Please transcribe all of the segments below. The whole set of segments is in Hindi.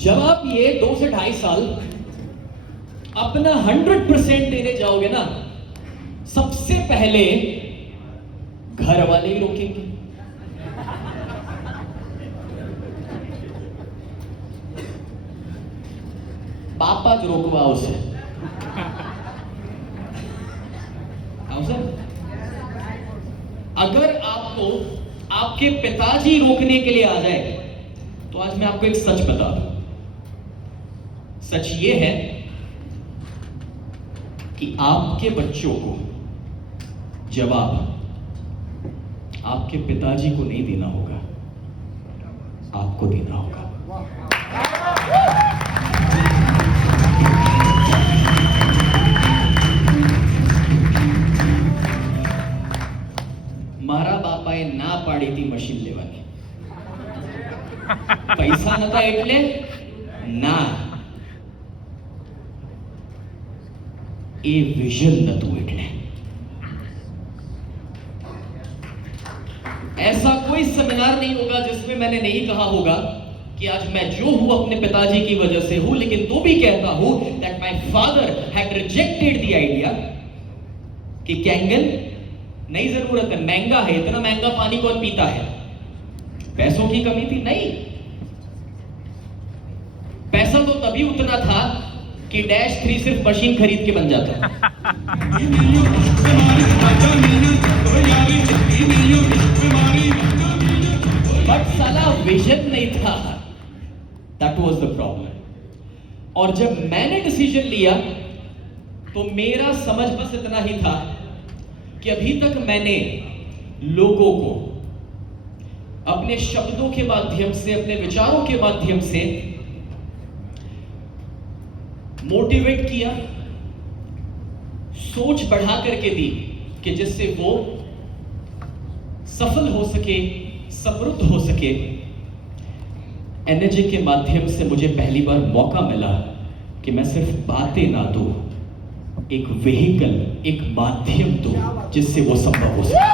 जब आप ये 2 से 2.5 साल अपना 100% देने जाओगे ना, सबसे पहले घर वाले ही रोकेंगे। पापा ज रोकवा उसे सर। अगर आपको आपके पिताजी रोकने के लिए आ जाए तो आज मैं आपको एक सच बता दूं। सच ये है कि आपके बच्चों को जवाब आपके पिताजी को नहीं देना होगा, आपको देना होगा। મારા બાપાએ ના પાડી હતી મશીન લેવાની, પૈસા નતા એટલે ના, એ વિઝન નતું એટલે। ऐसा कोई सेमिनार नहीं होगा जिसमें मैंने नहीं कहा होगा कि आज मैं जो हूं अपने पिताजी की वजह से हूं, लेकिन तो भी कहता हूं that my father had rejected the idea कि कैंगन नहीं जरूरत है, महंगा है, इतना महंगा पानी कौन पीता है। पैसों की कमी थी नहीं, पैसा तो तभी उतना था कि -3 सिर्फ मशीन खरीद के बन जाता। बट साला विजन नहीं था, दैट वाज द प्रॉब्लम। और जब मैंने डिसीजन लिया तो मेरा समझ बस इतना ही था कि अभी तक मैंने लोगों को अपने शब्दों के माध्यम से, अपने विचारों के माध्यम से मोटिवेट किया, सोच बढ़ा करके दी कि जिससे वो सफल हो सके, समृद्ध हो सके। एनर्जी के माध्यम से मुझे पहली बार मौका मिला कि मैं सिर्फ बातें ना दूं, एक व्हीकल, एक माध्यम दूं जिससे वो संभव हो सके।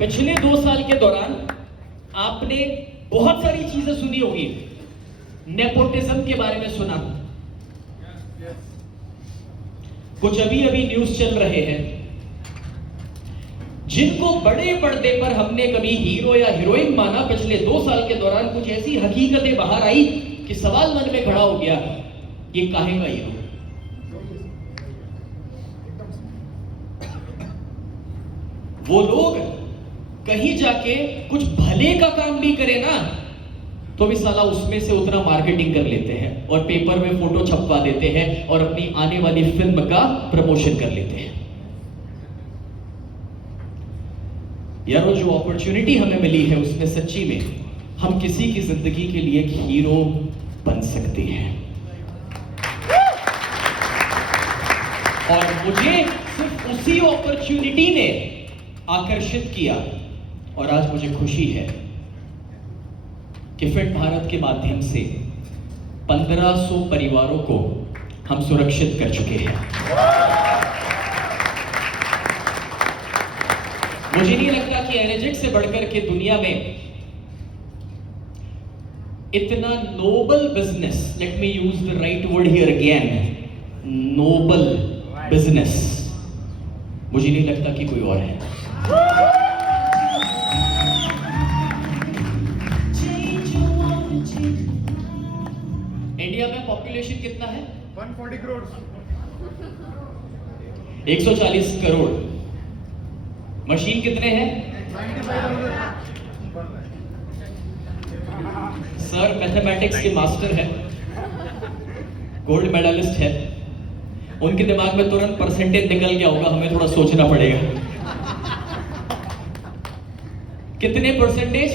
पिछले 2 साल के दौरान आपने बहुत सारी चीजें सुनी होगी। नेपोटिज्म के बारे में सुना, कुछ अभी अभी न्यूज चल रहे हैं। जिनको बड़े पर्दे पर हमने कभी हीरो या हीरोइन माना, पिछले 2 साल के दौरान कुछ ऐसी हकीकतें बाहर आई कि सवाल मन में खड़ा हो गया, ये काहे का हीरो। वो लोग कहीं जाके कुछ भले का काम भी करे ना, तो भी साला उसमें से उतना मार्केटिंग कर लेते हैं और पेपर में फोटो छपवा देते हैं और अपनी आने वाली फिल्म का प्रमोशन कर लेते हैं। यार वो जो अपॉर्चुनिटी हमें मिली है उसमें सच्ची में हम किसी की जिंदगी के लिए एक हीरो बन सकते हैं। और मुझे सिर्फ उसी अपॉर्चुनिटी ने आकर्षित किया और आज मुझे खुशी है कि फिट भारत के माध्यम से 1500 परिवारों को हम सुरक्षित कर चुके हैं। मुझे नहीं लगता कि एनर्जेटिक से बढ़कर के दुनिया में इतना noble business, let me use the right word here again, noble business, मुझे नहीं लगता कि कोई और है। इंडिया में पॉपुलेशन कितना है? 140 करोड़। 140 करोड़। मशीन कितने हैं? 95,000। सर मैथमेटिक्स के मास्टर है, गोल्ड मेडलिस्ट है, उनके दिमाग में तुरंत परसेंटेज निकल गया होगा, हमें थोड़ा सोचना पड़ेगा। कितने परसेंटेज?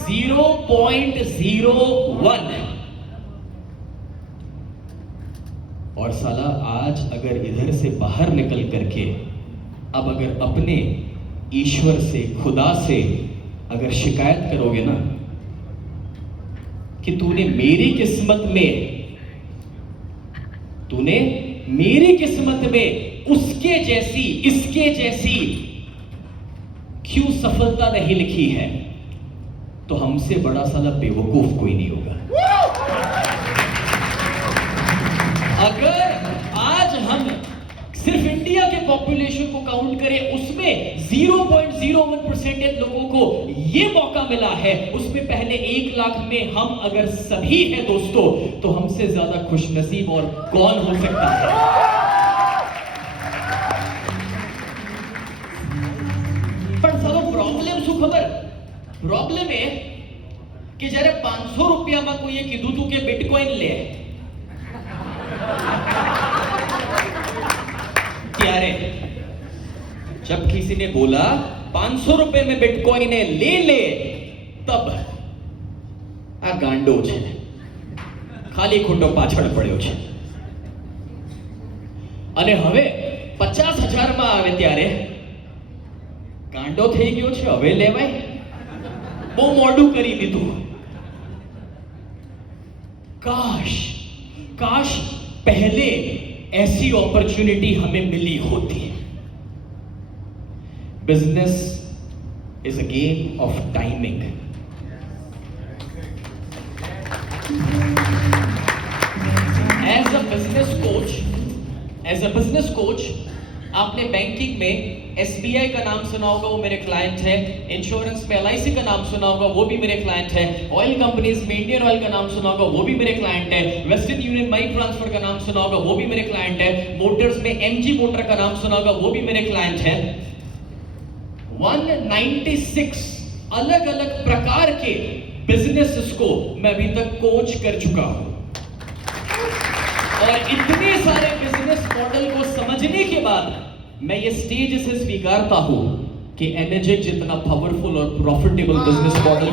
0.01। और साला आज अगर इधर से बाहर निकल करके अब अगर अपने ईश्वर से, खुदा से अगर शिकायत करोगे ना, कि तूने मेरी किस्मत में उसके जैसी, इसके जैसी क्यों सफलता नहीं लिखी है, तो हमसे बड़ा साला बेवकूफ कोई नहीं होगा। अगर आज हम सिर्फ इंडिया के पॉपुलेशन को काउंट करें, उसमें 0.01% लोगों को यह मौका मिला है, उसमें पहले 1 लाख में हम अगर सभी हैं दोस्तों, तो हमसे ज्यादा खुशनसीब और कौन हो सकता है। पर सालो प्रॉब्लम શું ખબર? प्रॉब्लम है कि जरा 500 रुपया में कोई कीधु तू के बिटकॉइन ले, ત્યારે जब किसी ने बोला 500 रुपए में बिटकॉइन ले ले, तब आ गांडो છે, ખાલી ખોટો પાછળ પડ્યો છે। અને હવે 50,000 માં આવે ત્યારે ગાંડો થઈ ગયો છે, હવે લેવાય, બહુ મોડું કરી દીધું। काश पहले ऐसी अपॉर्चुनिटी हमें मिली होती। Business is a game of timing. As a business coach आपने बैंकिंग में एसबीआई का नाम सुना होगा, वो मेरे क्लाइंट है। इंश्योरेंस में एलआईसी का नाम सुना होगा, वो भी मेरे क्लाइंट है। ऑयल कंपनीज में इंडियन ऑयल का नाम सुना होगा, वो भी मेरे क्लाइंट है। वेस्टर्न यूनियन मनी ट्रांसफर का नाम सुना होगा, वो भी मेरे क्लाइंट है। मोटर्स में एमजी मोटर का नाम सुना होगा, वो भी मेरे क्लाइंट है। 196 अलग अलग प्रकार के बिजनेसेस को मैं अभी तक कोच कर चुका हूं, और इतने सारे बिजनेस मॉडल को समझने के बाद मैं ये स्टेज से स्वीकारता हूं कि एनर्जेटिक जितना पावरफुल और प्रॉफिटेबल बिजनेस मॉडल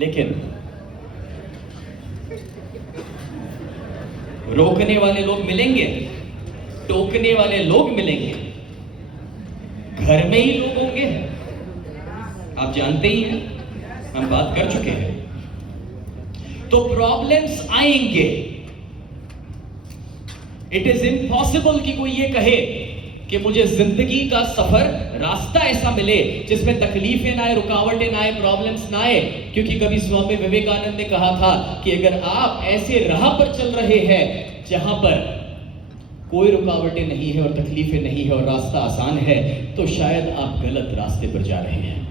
लेकिन रोकने वाले लोग मिलेंगे, टोकने वाले लोग मिलेंगे, घर में ही लोग होंगे, आप जानते ही हैं, हम बात कर चुके हैं। तो प्रॉब्लम्स आएंगे। इट इज इम्पॉसिबल कि कोई ये कहे कि मुझे जिंदगी का सफर, रास्ता ऐसा मिले जिसमें तकलीफें ना आए, रुकावटें ना आए, प्रॉब्लम्स ना आए। क्योंकि कभी स्वामी विवेकानंद ने कहा था कि अगर आप ऐसे राह पर चल रहे हैं जहां पर कोई रुकावटें नहीं है और तकलीफें नहीं है और रास्ता आसान है, तो शायद आप गलत रास्ते पर जा रहे हैं।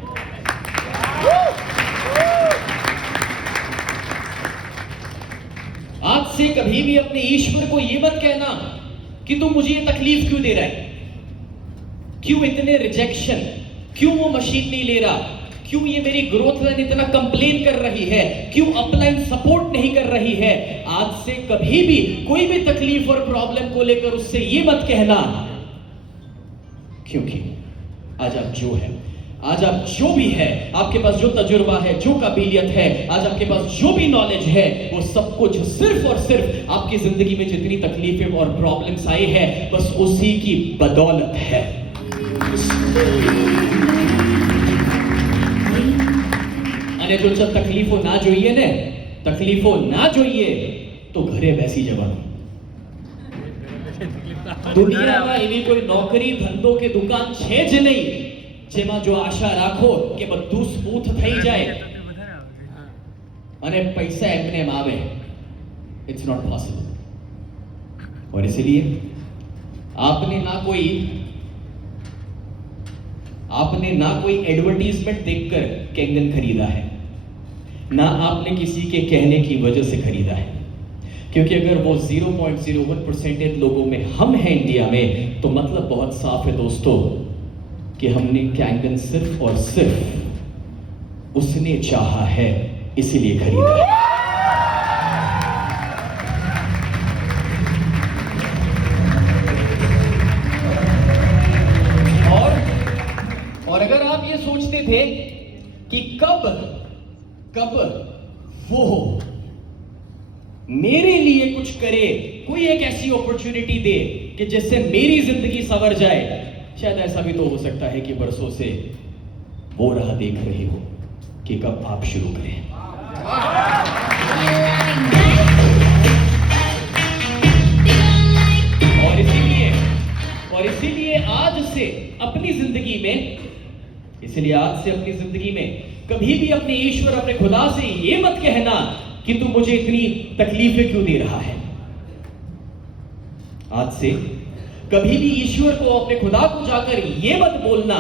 आज से कभी भी अपने ईश्वर को यह मत कहना कि तू मुझे ये तकलीफ क्यों दे रहा है, क्यों इतने रिजेक्शन, क्यों वो मशीन नहीं ले रहा, क्यों ये मेरी ग्रोथ लाइन इतना कंप्लेन कर रही है, क्यों अपलाइन सपोर्ट नहीं कर रही है। आज से कभी भी कोई भी तकलीफ और प्रॉब्लम को लेकर उससे ये मत कहना, क्योंकि आज आप जो है, आज आप जो भी है, आपके पास जो तजुर्बा है, जो काबिलियत है, आज आपके पास जो भी नॉलेज है, वो सब कुछ सिर्फ और सिर्फ आपकी जिंदगी में जितनी तकलीफें और प्रॉब्लम्स आई है, बस उसी की बदौलत है। અને જો તકલીફો ના જોઈએ ને, તકલીફો ના જોઈએ તો ઘરે બેસી જવાનું। દુનિયામાં એવી કોઈ નોકરી, ધંધો કે દુકાન છે જ નહીં જેમાં જો આશા રાખો કે બધું સ્મૂથ થઈ જાય અને પૈસા એમને એમ આવે। It's not possible. और इसलिए आपने ना कोई एडवर्टीजमेंट देखकर कैंगन खरीदा है, ना आपने किसी के कहने की वजह से खरीदा है, क्योंकि अगर वो 0.01% लोगों में हम हैं इंडिया में, तो मतलब बहुत साफ है दोस्तों कि हमने कैंगन सिर्फ और सिर्फ उसने चाहा है इसीलिए खरीदा है। थे कि कब कब वो मेरे लिए कुछ करे, कोई एक ऐसी अपॉर्चुनिटी दे कि जिससे मेरी जिंदगी संवर जाए। शायद ऐसा भी तो हो सकता है कि बरसों से वो राह देख रहे हो कि कब आप शुरू करें। और इसीलिए आज से अपनी जिंदगी में कभी भी अपने ईश्वर, अपने खुदा से ये मत कहना कि तू मुझे इतनी तकलीफें क्यों दे रहा है। आज से कभी भी ईश्वर को, अपने खुदा को जाकर ये मत बोलना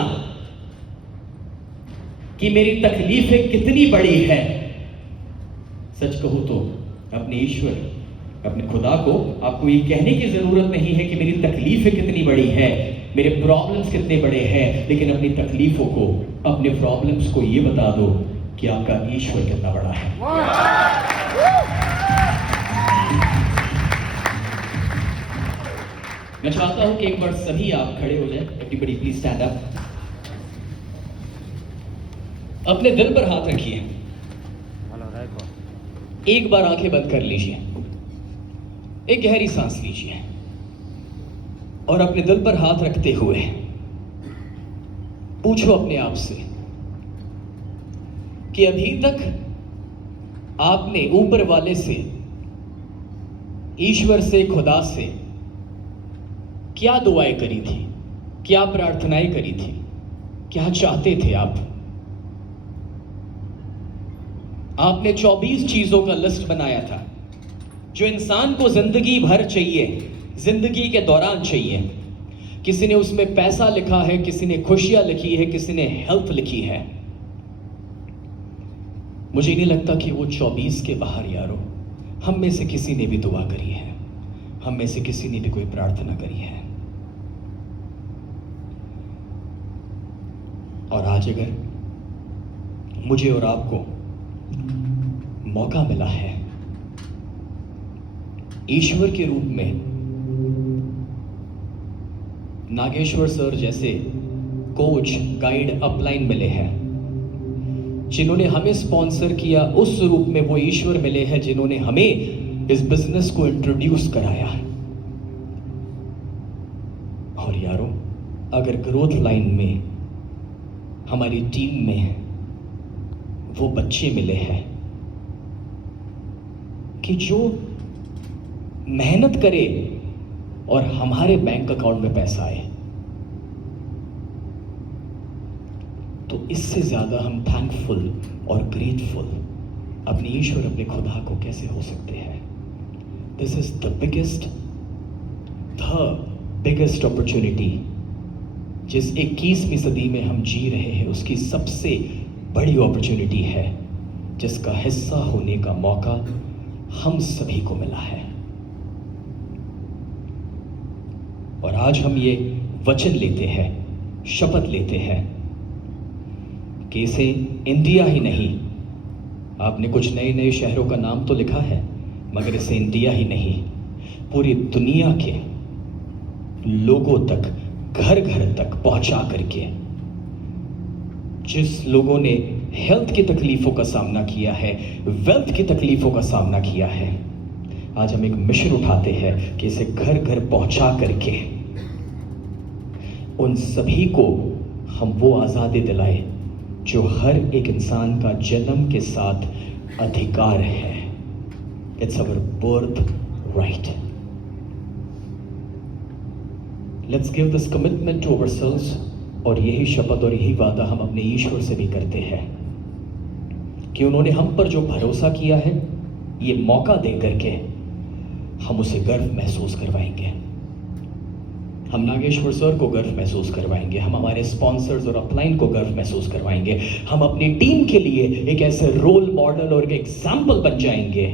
कि मेरी तकलीफें कितनी बड़ी है। सच कहूं तो अपने ईश्वर, अपने खुदा को आपको ये कहने की जरूरत नहीं है कि मेरी तकलीफें कितनी बड़ी है, मेरे प्रॉब्लम्स कितने बड़े हैं, लेकिन अपनी तकलीफों को, अपने प्रॉब्लम्स को ये बता दो कि आपका ईश्वर कितना बड़ा है। मैं चाहता हूं कि एक बार सभी आप खड़े हो जाएं। Everybody please stand up. अपने दिल पर हाथ रखिए, एक बार आंखें बंद कर लीजिए, एक गहरी सांस लीजिए और अपने दिल पर हाथ रखते हुए पूछो अपने आप से कि अभी तक आपने ऊपर वाले से, ईश्वर से, खुदा से क्या दुआएं करी थी, क्या प्रार्थनाएं करी थी, क्या चाहते थे आप। आपने 24 चीजों का लिस्ट बनाया था जो इंसान को जिंदगी भर चाहिए, जिंदगी के दौरान चाहिए। किसी ने उसमें पैसा लिखा है, किसी ने खुशियां लिखी है, किसी ने हेल्थ लिखी है। मुझे नहीं लगता कि वो 24 के बाहर यारो हम में से किसी ने भी दुआ करी है, हम में से किसी ने भी कोई प्रार्थना करी है। और आज अगर मुझे और आपको मौका मिला है ईश्वर के रूप में नागेश्वर सर जैसे कोच, गाइड, अपलाइन मिले हैं, जिन्होंने हमें स्पॉन्सर किया, उस रूप में वो ईश्वर मिले हैं जिन्होंने हमें इस बिजनेस को इंट्रोड्यूस कराया। और यारो अगर ग्रोथ लाइन में हमारी टीम में वो बच्चे मिले हैं कि जो मेहनत करे और हमारे बैंक अकाउंट में पैसा आए, तो इससे ज्यादा हम थैंकफुल और ग्रेटफुल अपने ईश्वर, अपने खुदा को कैसे हो सकते हैं। This is the biggest opportunity जिस 21वीं सदी में हम जी रहे हैं, उसकी सबसे बड़ी अपॉर्चुनिटी है, जिसका हिस्सा होने का मौका हम सभी को मिला है। और आज हम ये वचन लेते हैं, शपथ लेते हैं कि इसे इंडिया ही नहीं, आपने कुछ नए नए शहरों का नाम तो लिखा है, मगर इसे इंडिया ही नहीं, पूरी दुनिया के लोगों तक, घर घर तक पहुंचा करके, जिस लोगों ने हेल्थ की तकलीफों का सामना किया है, वेल्थ की तकलीफों का सामना किया है, आज हम एक मिशन उठाते हैं कि इसे घर घर पहुंचा करके उन सभी को हम वो आजादी दिलाए जो हर एक इंसान का जन्म के साथ अधिकार है। It's our birthright. Let's give this commitment to ourselves. और यही शपथ और यही वादा हम अपने ईश्वर से भी करते हैं कि उन्होंने हम पर जो भरोसा किया है, ये मौका दे करके हम उसे गर्व महसूस करवाएंगे। हम नागेश्वर सर को गर्व महसूस करवाएंगे, हम हमारे स्पॉन्सर्स और अपलाइन को गर्व महसूस करवाएंगे, हम अपनी टीम के लिए एक ऐसे रोल मॉडल और एक एग्जाम्पल बन जाएंगे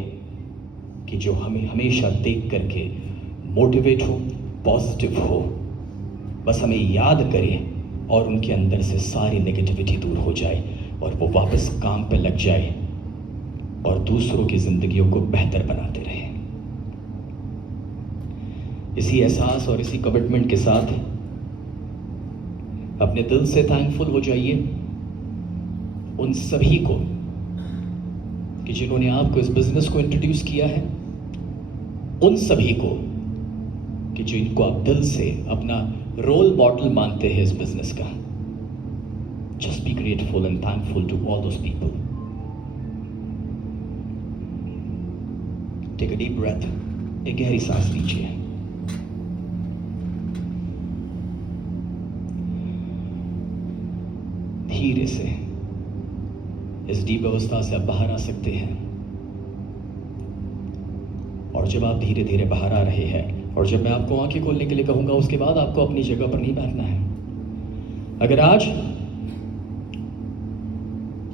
कि जो हमें हमेशा देख करके मोटिवेट हो, पॉजिटिव हो, बस हमें याद करें और उनके अंदर से सारी नेगेटिविटी दूर हो जाए और वो वापस काम पे लग जाए और दूसरों की जिंदगियों को बेहतर बनाते रहे। इसी एहसास और इसी कमिटमेंट के साथ अपने दिल से थैंकफुल हो जाइए उन सभी को कि जिन्होंने आपको इस बिजनेस को इंट्रोड्यूस किया है, उन सभी को कि जिनको आप दिल से अपना रोल मॉडल मानते हैं इस बिजनेस का. Just be grateful and thankful to all those people. Take a deep breath. एक गहरी सांस लीजिए. धीरे से इस डीप अवस्था से आप बाहर आ सकते हैं. और जब आप धीरे धीरे बाहर आ रहे हैं और जब मैं आपको आंखें खोलने के लिए कहूंगा, उसके बाद आपको अपनी जगह पर नहीं बैठना है. अगर आज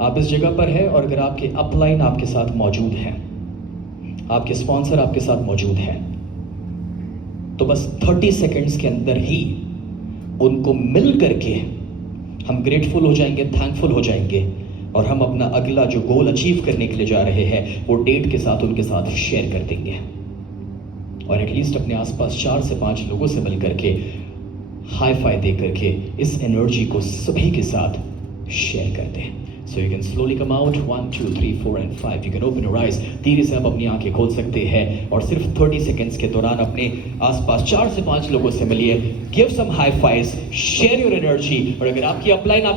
आप इस जगह पर हैं और अगर आपके अपलाइन आपके साथ मौजूद हैं, आपके स्पॉन्सर आपके साथ मौजूद हैं, तो बस 30 सेकंड्स के अंदर ही उनको मिल करके हम ग्रेटफुल हो जाएंगे, थैंकफुल हो जाएंगे और हम अपना अगला जो गोल अचीव करने के लिए जा रहे हैं वो डेट के साथ उनके साथ शेयर कर देंगे. और एटलीस्ट अपने आसपास 4 से 5 लोगों से मिल करके हाई फाई दे करके इस एनर्जी को सभी के साथ शेयर कर दें. So you can slowly come out. 1, 2, 3, 4 and 5. You can open your eyes. धीरे से आप अपनी आंखें खोल सकते हैं और सिर्फ 30 सेकंड्स के दौरान अपने आसपास 4 से 5 लोगों से मिलिए. Give some high fives. Share your energy. और अगर आपकी अपलाइन